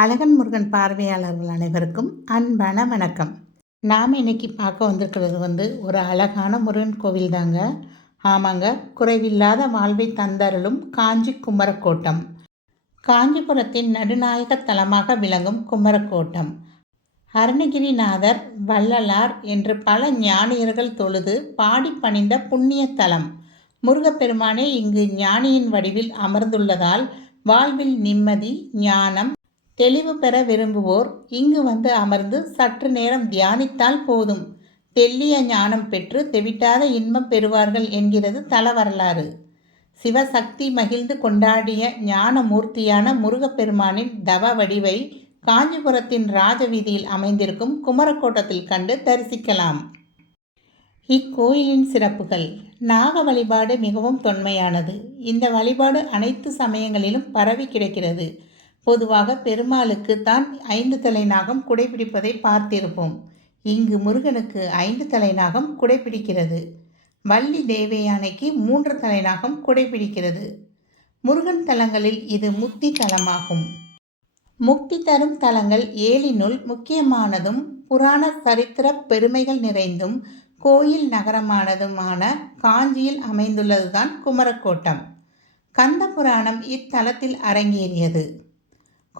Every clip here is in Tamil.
அழகன் முருகன் பார்வையாளர்கள் அனைவருக்கும் அன்பான வணக்கம். நாம் இன்னைக்கு பார்க்க வந்திருக்கிறது வந்து ஒரு அழகான முருகன் கோவில் தாங்க. ஆமாங்க குறைவில்லாத வாழ்வை தந்தருளும் காஞ்சி குமரக்கோட்டம். காஞ்சிபுரத்தின் நடுநாயக தலமாக விளங்கும் குமரக்கோட்டம். அருணகிரிநாதர் வள்ளலார் என்று பல ஞானியர்கள் தொழுது பாடி பணிந்த புண்ணிய தலம். முருகப்பெருமானே இங்கு ஞானியின் வடிவில் அமர்ந்துள்ளதால் வாழ்வில் நிம்மதி ஞானம் தெளிவு பெற விரும்புவோர் இங்கு வந்து அமர்ந்து சற்று நேரம் தியானித்தால் போதும். தெல்லிய ஞானம் பெற்று தெவிட்டாத இன்பம் பெறுவார்கள் என்கிறது தல வரலாறு சிவசக்தி மகிழ்ந்து கொண்டாடிய ஞானமூர்த்தியான முருகப்பெருமானின் தவ வடிவை காஞ்சிபுரத்தின் ராஜவீதியில் அமைந்திருக்கும் குமரக்கோட்டத்தில் கண்டு தரிசிக்கலாம். இக்கோயிலின் சிறப்புகள். நாக வழிபாடு மிகவும் தொன்மையானது. இந்த வழிபாடு அனைத்து சமயங்களிலும் பரவி கிடக்கிறது. பொதுவாக பெருமாளுக்கு தான் ஐந்து தலை நாகம் குடைபிடிப்பதை பார்த்திருப்போம். இங்கு முருகனுக்கு ஐந்து தலை நாகம் குடைபிடிக்கிறது. வள்ளி தேவயானைக்கு மூன்று தலை நாகம் குடைபிடிக்கிறது. முருகன் தலங்களில் இது முக்தி தலமாகும். முக்தி தரும் தலங்கள் ஏழினுள் முக்கியமானதும் புராண சரித்திர பெருமைகள் நிறைந்தும் கோயில் நகரமானதுமான காஞ்சியில் அமைந்துள்ளதுதான் குமரக்கோட்டம். கந்த புராணம் இத்தலத்தில் அரங்கேறியது.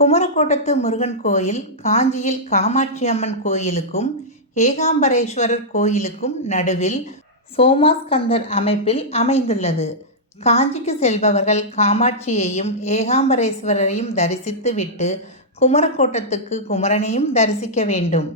குமரக்கோட்டத்து முருகன் கோயில் காஞ்சியில் காமாட்சி அம்மன் கோயிலுக்கும் ஏகாம்பரேஸ்வரர் கோயிலுக்கும் நடுவில் சோமாஸ்கந்தர் அமைப்பில் அமைந்துள்ளது. காஞ்சிக்கு செல்பவர்கள் காமாட்சியையும் ஏகாம்பரேஸ்வரரையும் தரிசித்து விட்டு குமரக்கோட்டத்துக்கு குமரனையும் தரிசிக்க வேண்டும்.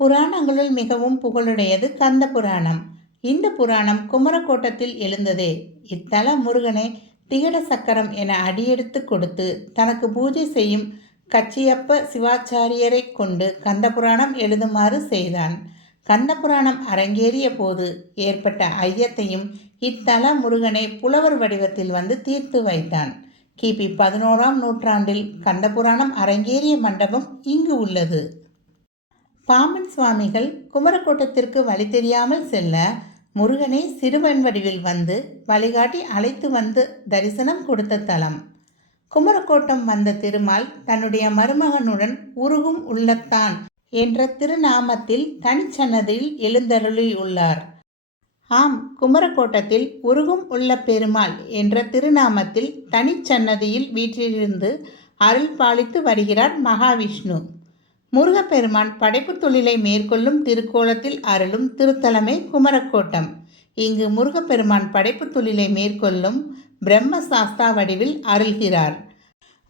புராணங்களுள் மிகவும் புகழுடையது கந்த புராணம். இந்த புராணம் குமரக்கோட்டத்தில் எழுந்ததே. இத்தல முருகனை திகட சக்கரம் என அடியெடுத்து கொடுத்து தனக்கு பூஜை செய்யும் கச்சியப்ப சிவாச்சாரியரை கொண்டு கந்தபுராணம் எழுதுமாறு செய்தான். கந்தபுராணம் அரங்கேறிய போது ஏற்பட்ட ஐயத்தையும் இத்தல முருகனை புலவர் வடிவத்தில் வந்து தீர்த்து வைத்தான். கிபி பதினோராம் நூற்றாண்டில் கந்தபுராணம் அரங்கேறிய மண்டபம் இங்கு உள்ளது. பாமன் சுவாமிகள் குமரக்கோட்டத்திற்கு வழி தெரியாமல் செல்ல முருகனை சிறுவன் வடிவில் வந்து வழிகாட்டி அழைத்து வந்து தரிசனம் கொடுத்த தலம். குமரக்கோட்டம் வந்த திருமால் தன்னுடைய மருமகனுடன் உருகும் உள்ளத்தான் என்ற திருநாமத்தில் தனிச்சன்னதியில் எழுந்தருளியுள்ளார். ஆம் குமரக்கோட்டத்தில் உருகும் உள்ள பெருமாள் என்ற திருநாமத்தில் தனிச்சன்னதியில் வீற்றிருந்து அருள் பாலித்து வருகிறார் மகாவிஷ்ணு. முருகப்பெருமான் படைப்பு தொழிலை மேற்கொள்ளும் திருக்கோலத்தில் அருளும் திருத்தலமே குமரக்கோட்டம். இங்கு முருகப்பெருமான் படைப்பு தொழிலை மேற்கொள்ளும் பிரம்ம சாஸ்தா வடிவில் அருள்கிறார்.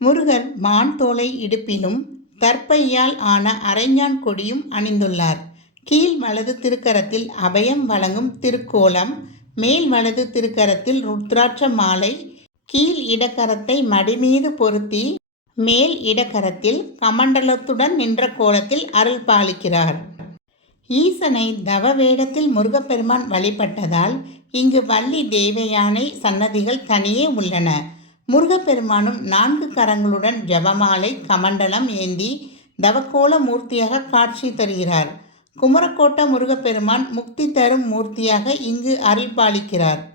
முருகர் மான் தோலை இடுப்பிலும் தற்பையால் ஆன அரைஞான் கொடியும் அணிந்துள்ளார். கீழ் வலது திருக்கரத்தில் அபயம் வழங்கும் திருக்கோலம் மேல் வலது திருக்கரத்தில் ருத்ராட்ச மாலை கீழ் இடக்கரத்தை மடிமீது பொருத்தி மேல் இடக்கரத்தில் கமண்டலத்துடன் நின்ற கோலத்தில் அருள் பாலிக்கிறார். ஈசனை தவ வேடத்தில் முருகப்பெருமான் வழிபட்டதால் இங்கு வள்ளி தேவயானை சன்னதிகள் தனியே உள்ளன. முருகப்பெருமானும் நான்கு கரங்களுடன் ஜபமாலை கமண்டலம் ஏந்தி தவக்கோல மூர்த்தியாக காட்சி தருகிறார். குமரக்கோட்ட முருகப்பெருமான் முக்தி தரும் மூர்த்தியாக இங்கு அருள் பாலிக்கிறார்.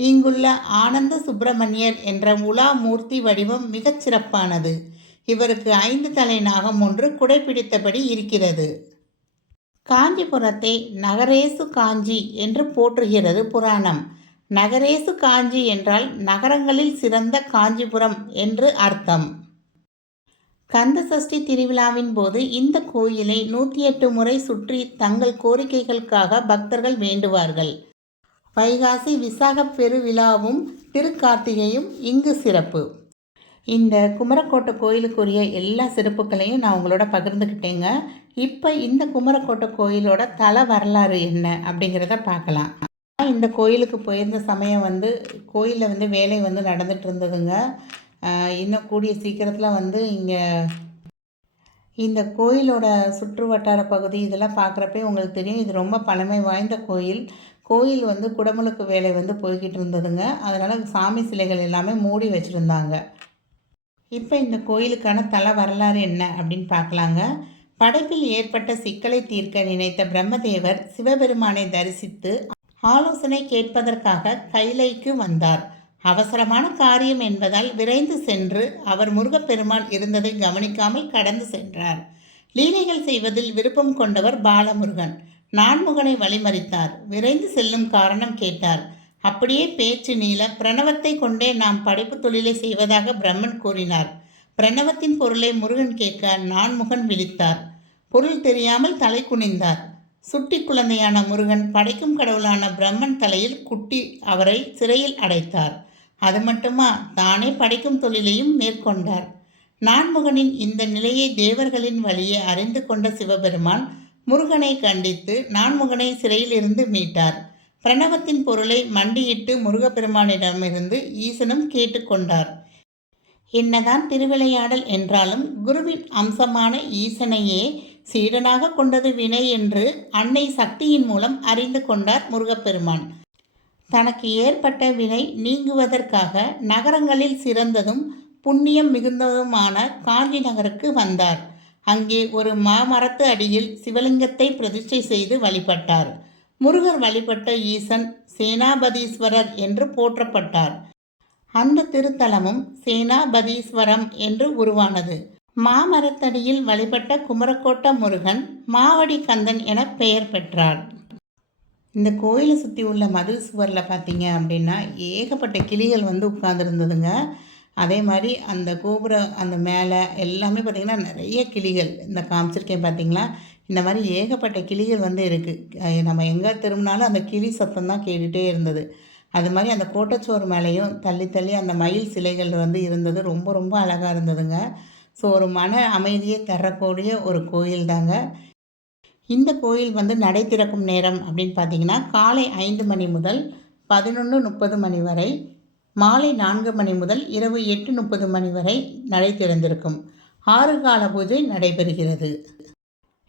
இங்குள்ள ஆனந்த சுப்பிரமணியர் என்ற உலா மூர்த்தி வடிவம் மிகச் சிறப்பானது. இவருக்கு ஐந்து தலை நாகம் ஒன்று குடைப்பிடித்தபடி இருக்கிறது. காஞ்சிபுரத்தை நகரேசு காஞ்சி என்று போற்றுகிறது புராணம். நகரேசு காஞ்சி என்றால் நகரங்களில் சிறந்த காஞ்சிபுரம் என்று அர்த்தம். கந்தசஷ்டி திருவிழாவின் போது இந்த கோயிலை நூற்றி எட்டு முறை சுற்றி தங்கள் கோரிக்கைகளுக்காக பக்தர்கள் வேண்டுவார்கள். வைகாசி விசாகப் பெருவிழாவும் திருக்கார்த்திகையும் இங்கு சிறப்பு. இந்த குமரக்கோட்டை கோயிலுக்குரிய எல்லா சிறப்புகளையும் நான் உங்களோட பகிர்ந்துக்கிட்டேங்க இப்போ இந்த குமரக்கோட்டை கோயிலோட தல வரலாறு என்ன அப்படிங்கிறத பார்க்கலாம். இந்த கோயிலுக்கு போயிருந்த சமயம் வந்து கோயிலில் வந்து வேலை வந்து நடந்துட்டு இருந்ததுங்க. இன்னும் கூடிய சீக்கிரத்தில் வந்து இங்கே இந்த கோயிலோட சுற்று வட்டார பகுதி இதெல்லாம் பார்க்குறப்பே உங்களுக்கு தெரியும். இது ரொம்ப பழமை வாய்ந்த கோயில். கோயில் வந்து குடமுழுக்கு வேலை வந்து போய்கிட்டு இருந்ததுங்க. அதனால் சாமி சிலைகள் எல்லாமே மூடி வச்சுருந்தாங்க. இப்போ இந்த கோயிலுக்கான தல வரலாறு என்ன அப்படின்னு பார்க்கலாங்க படைப்பில் ஏற்பட்ட சிக்கலை தீர்க்க நினைத்த பிரம்மதேவர் சிவபெருமானை தரிசித்து ஆலோசனை கேட்பதற்காக கைலைக்கு வந்தார். அவசரமான காரியம் என்பதால் விரைந்து சென்று அவர் முருகப்பெருமான் இருந்ததை கவனிக்காமல் கடந்து சென்றார். லீலைகள் செய்வதில் விருப்பம் கொண்டவர் பாலமுருகன். நான்முகனை வழிமறித்தார். விரைந்து செல்லும் காரணம் கேட்டார். அப்படியே பேச்சு நீள பிரணவத்தை கொண்டே நாம் படைப்பு தொழிலை செய்வதாக பிரம்மன் கூறினார். பிரணவத்தின் பொருளை முருகன் கேட்க நான்முகன் விழித்தார். பொருள் தெரியாமல் தலை குனிந்தார். சுட்டி குழந்தையான முருகன் படைக்கும் கடவுளான பிரம்மன் தலையில் குட்டி அவரை சிறையில் அடைத்தார். அது மட்டுமா தானே படைக்கும் தொழிலையும் மேற்கொண்டார். நான்முகனின் இந்த நிலையை தேவர்களின் வழியே அறிந்து கொண்ட சிவபெருமான் முருகனை கண்டித்து நான்முகனை சிறையிலிருந்து மீட்டார். பிரணவத்தின் பொருளை மண்டியிட்டு முருகப்பெருமானிடமிருந்து ஈசனும் கேட்டுக்கொண்டார் என்னதான் திருவிளையாடல் என்றாலும் குருவின் அம்சமான ஈசனையே சீடனாக கொண்டது வினை என்று அன்னை சக்தியின் மூலம் அறிந்து கொண்டார் முருகப்பெருமான். தனக்கு ஏற்பட்ட வினை நீங்குவதற்காக நகரங்களில் சிறந்ததும் புண்ணியம் மிகுந்ததுமான காஞ்சி நகருக்கு வந்தார். அங்கே ஒரு மாமரத்து அடியில் சிவலிங்கத்தை பிரதிஷ்டை செய்து வழிபட்டார். முருகர் வழிபட்ட ஈசன் சேனாபதீஸ்வரர் என்று போற்றப்பட்டார். அந்த திருத்தலமும் சேனாபதீஸ்வரம் என்று உருவானது. மாமரத்தடியில் வழிபட்ட குமரக்கோட்ட முருகன் மாவடி கந்தன் என பெயர் பெற்றார். இந்த கோயிலை சுற்றி உள்ள மதில் சுவரில் பார்த்தீங்க அப்படின்னா ஏகப்பட்ட கிளிகள் வந்து உட்கார்ந்துருந்ததுங்க. அதே மாதிரி அந்த கோபுரம் அந்த மேலே எல்லாமே பார்த்திங்கன்னா நிறைய கிளிகள். இந்த காமிச்சிருக்கேன் பார்த்தீங்களா இந்த மாதிரி ஏகப்பட்ட கிளிகள் வந்து இருக்குது நம்ம எங்கே திரும்பினாலும் அந்த கிளி சத்தம் தான் கேட்டுகிட்டே இருந்தது. அது மாதிரி அந்த கோட்டச்சோறு மேலேயும் தள்ளி தள்ளி அந்த மயில் சிலைகள் வந்து இருந்தது. ரொம்ப ரொம்ப அழகாக இருந்ததுங்க. ஸோ ஒரு மன அமைதியை தரக்கூடிய ஒரு கோயில் தாங்க. இந்த கோயில் வந்து நடை திறக்கும் நேரம் அப்படின்னு பார்த்தீங்கன்னா காலை ஐந்து மணி முதல் பதினொன்று முப்பது மணி வரை மாலை நான்கு மணி முதல் இரவு எட்டு முப்பது மணி வரை நடை திறந்திருக்கும் ஆறு கால பூஜை நடைபெறுகிறது.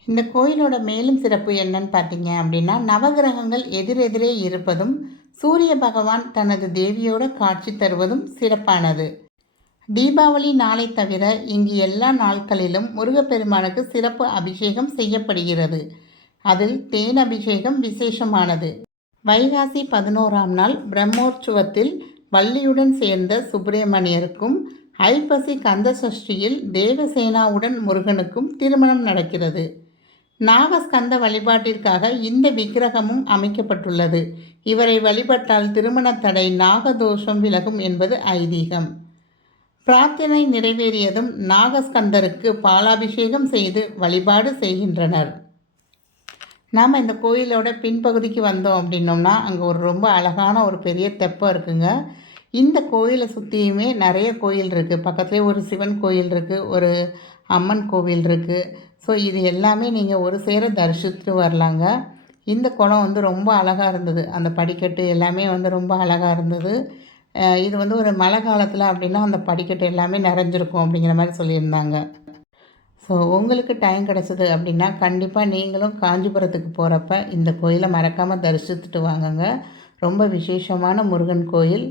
இந்த கோயிலோட மேலும் சிறப்பு என்னன்னு பார்த்தீங்க அப்படின்னா நவகிரகங்கள் எதிரெதிரே இருப்பதும் சூரிய பகவான் தனது தேவியோட காட்சி தருவதும் சிறப்பானது. தீபாவளி நாளை தவிர இங்கு எல்லா நாட்களிலும் முருகப்பெருமானுக்கு சிறப்பு அபிஷேகம் செய்யப்படுகிறது. அதில் தேன் அபிஷேகம் விசேஷமானது. வைகாசி பதினோராம் நாள் பிரம்மோற்சவத்தில் வள்ளியுடன் சேர்ந்த சுப்பிரமணியருக்கும் ஐப்பசி கந்த சஷ்டியில் தேவசேனாவுடன் முருகனுக்கும் திருமணம் நடக்கிறது. நாகஸ்கந்த வழிபாட்டிற்காக இந்த விக்கிரகமும் அமைக்கப்பட்டுள்ளது. இவரை வழிபட்டால் திருமண தடை நாகதோஷம் விலகும் என்பது ஐதீகம். பிரார்த்தனை நிறைவேறியதும் நாகஸ்கந்தருக்கு பாலாபிஷேகம் செய்து வழிபாடு செய்கின்றனர். நாம் இந்த கோயிலோட பின்பகுதிக்கு வந்தோம் அப்படின்னோம்னா அங்கே ஒரு ரொம்ப அழகான ஒரு பெரிய தெப்பம் இருக்குங்க. இந்த கோயிலை சுற்றியுமே நிறைய கோயில் இருக்குது பக்கத்துலேயே ஒரு சிவன் கோயில் இருக்குது ஒரு அம்மன் கோவில் இருக்குது ஸோ இது எல்லாமே நீங்கள் ஒரு சேர தரிசித்துட்டு வரலாங்க. இந்த குளம் வந்து ரொம்ப அழகாக இருந்தது. அந்த படிக்கட்டு எல்லாமே வந்து ரொம்ப அழகாக இருந்தது. இது வந்து ஒரு மழை காலத்தில் அப்படின்னா அந்த படிக்கட்டு எல்லாமே நிறைஞ்சிருக்கும் அப்படிங்கிற மாதிரி சொல்லியிருந்தாங்க. ஸோ உங்களுக்கு டைம் கிடச்சிது அப்படின்னா கண்டிப்பாக நீங்களும் காஞ்சிபுரத்துக்கு போகிறப்ப இந்த கோயிலை மறக்காமல் தரிசித்துட்டு வாங்குங்க. ரொம்ப விசேஷமான முருகன் கோயில்.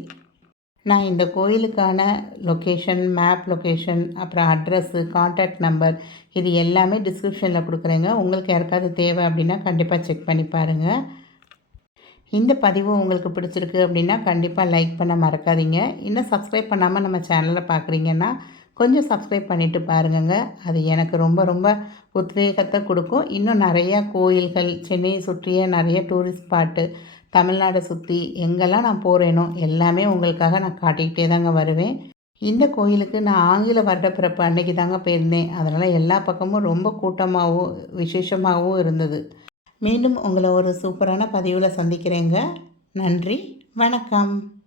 நான் இந்த கோயிலுக்கான லொக்கேஷன் மேப் லொக்கேஷன் அப்புறம் அட்ரஸ்ஸு காண்டாக்ட் நம்பர் இது எல்லாமே டிஸ்கிரிப்ஷனில் கொடுக்குறேங்க. உங்களுக்கு யாருக்காவது தேவை அப்படின்னா கண்டிப்பாக செக் பண்ணி பாருங்கள் இந்த பதிவு உங்களுக்கு பிடிச்சிருக்கு அப்படின்னா கண்டிப்பாக லைக் பண்ண மறக்காதீங்க. இன்னும் சப்ஸ்கிரைப் பண்ணாமல் நம்ம சேனலை பார்க்குறீங்கன்னா கொஞ்சம் சப்ஸ்கிரைப் பண்ணிவிட்டு பாருங்கங்க. அது எனக்கு ரொம்ப ரொம்ப உத்வேகத்தை கொடுக்கும். இன்னும் நிறையா கோயில்கள் சென்னையை சுற்றிய நிறைய டூரிஸ்ட் ஸ்பாட்டு தமிழ்நாடை சுற்றி எங்கெல்லாம் நான் போகிறேனோ எல்லாமே உங்களுக்காக நான் காட்டிக்கிட்டே தாங்க வருவேன். இந்த கோயிலுக்கு நான் ஆங்கில வருடப்பிறப்பு அன்னைக்கு தாங்க போயிருந்தேன். அதனால் எல்லா பக்கமும் ரொம்ப கூட்டமாகவும் விசேஷமாகவும் இருந்தது. மீண்டும் உங்களை ஒரு சூப்பரான பதிவில் சந்திக்கிறேங்க. நன்றி. வணக்கம்.